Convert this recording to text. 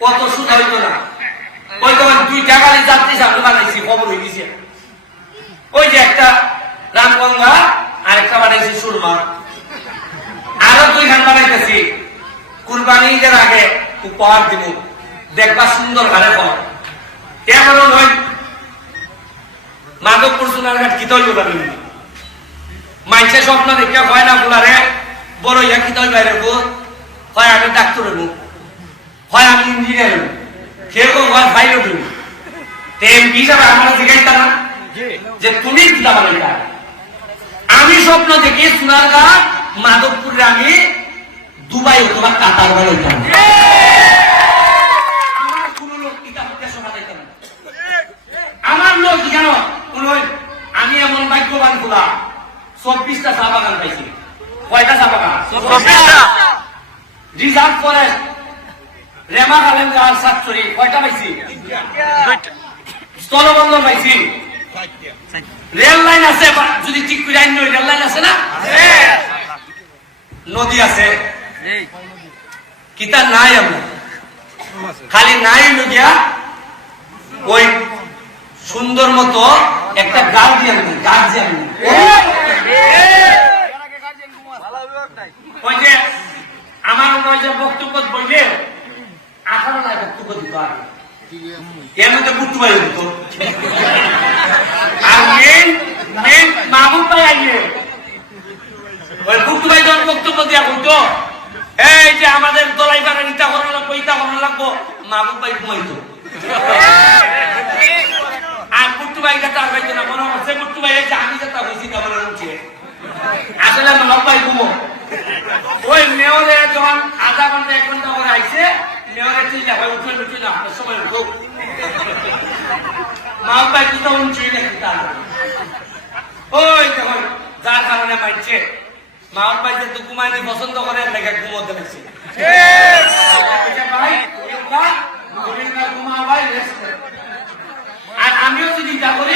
কত সুদ হইতো না? ওই তোমার দুইটা গাড়ি যাত্রী সামনে বানাইছি, খবর হয়ে গেছে। ওই যে একটা রামগঙ্গা আর একটা বানাইছি সুরমা। আরও দুই খান বানাইতেছি। কুরবানি ঈদের আগে উপহার দিব। দেখবা সুন্দর ঘরে পর এমন নয়। মাধবপুর সোনারঘাট কি তৈরি পারবি মাইসে স্বপ্ন দেখে হয় না বলারে, বড় ইয়া কি তৈরি বাইরে হয় আমি ডাক্তার হইব। হয় আমি ইঞ্জিনিয়ার হইব। কেউ হয় ফাইল হইব। তেম হিসাবে আমরা জিজ্ঞাসা না যে তুমি আমি স্বপ্ন দেখি সোনারঘাট মাধবপুরে আমি দুবাই অথবা কাতার বানাইতাম আমার কোনো লোক না। আমার লোক কেন আমি এমন ভাগ্যবান খোলা চব্বিশটা চা বাগান পাইছি। কয়টা চা বাগান? Reserve forest. রেমা গালেন গাল সাতচুরি কয়টা পাইছি? স্থলবন্দর পাইছি। রেল লাইন আছে যদি ঠিক করে আইন রেল লাইন আছে না? নদী আছে। কিতা নাই আমরা খালি নাই নদিয়া। ওই সুন্দর মতো একটা গার্জিয়ান গার্জিয়ান ওই যে আমার যে বক্তব্য বললে নয় বক্তব্য দিত আগে এর মধ্যে কুট্টু ভাই হতো আর মেন মেন মাহবুব ভাই আইলে। ওই কুট্টু ভাই যখন বক্তব্য দিয়া বলতো এই যে আমাদের দলাই বাগান ইটা করানো লাগবো ইটা করানো লাগবো। মাহবুব ভাই ঘুমাইতো। আর কুট্টু ভাই যেটা হইতো না মনে হচ্ছে কুট্টু ভাই যে আমি যেটা হয়েছি তা মনে আসলে মাহবুব ভাই ঘুমো। উঠে না আপনার সময় উঠো মাহবুব ভাই কোথাও উঠছে না তার ওই দেখুন যার কারণে মাইছে মাহবুব ভাই যে দুকুমানি পছন্দ করে লেখা ঘুমোতে লাগছে আর আমিও যদি যা করি